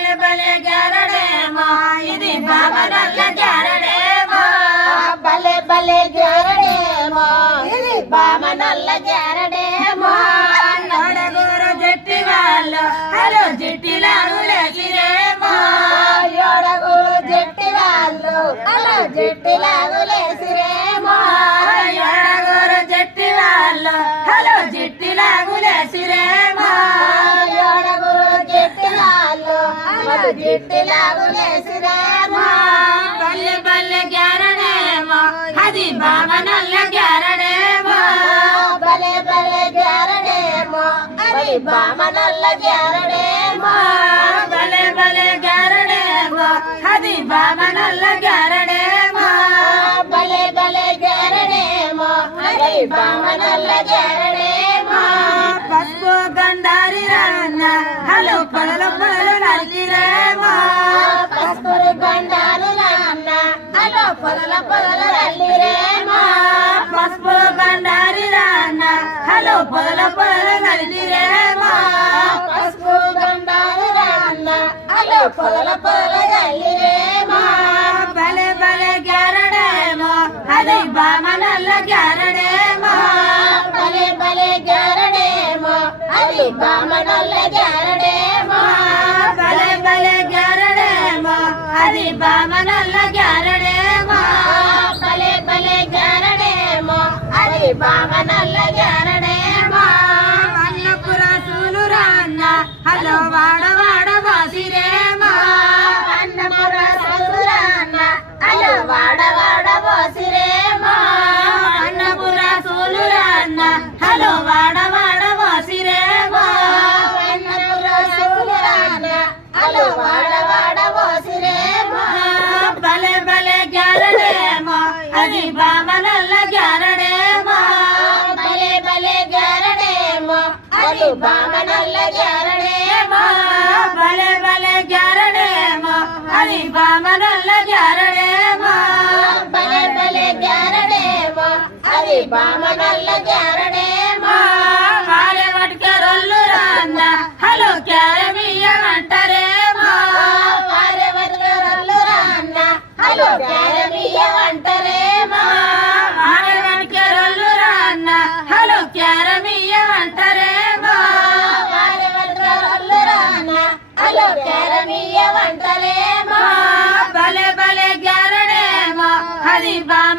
బలే బలే గ్యారడేమో. ఇది బామనల్ల గ్యారడేమో. భలే భలే జారడేమో ఇది బామ నల్ల జారడేమో నడగూరు జట్టి వాళ్ళు హలో జిట్టిలాగు లేచిరేమో. ఏడగురు జట్టి వాళ్ళు అలా జట్టి లాగులేసిరేమో బల్లె బల్లె గ్యారడేమో. అది బామనల్ల గ్యారడేమో. భలే భలే జారడేమో అది బామ నల్ల గ్యారడేమో. అది బామనల్ల గ్యారడేమో. అది నల్ల పొలలు పొలలు నల్లిరేమో పసుపురు బండాలు నాన్న పొలల హలో పొలలు పొలలు నల్లిరేమో పసుపు బండాలు నాన్న అలో పొలల పొలల రల్లిరేమో బలే బలే గ్యారడేమో అది బామనల్ల గ్యారడేమో భలే భలే జారడేమో అది బామ నల్ల అది అది బామనల్ల గ్యారడేమో? భలే భలే జారడేమో అది బామ నల్ల జారడేమో బలే బలే గ్యారడేమో? అది బామనల్ల గ్యారడేమో? భలే భలే జారడేమో అది బామ నల్ల జారడేమో వారే వట్కరొల్లు రాన్న హలో క్యారమియ్యమంటారేమో వారే వర్గరల్లు రాన్న హలో క్యారమియ వంటరేమో బలు క్యారమీయ వంటలేమా బలే బలే గ్యారడేమా అది బామ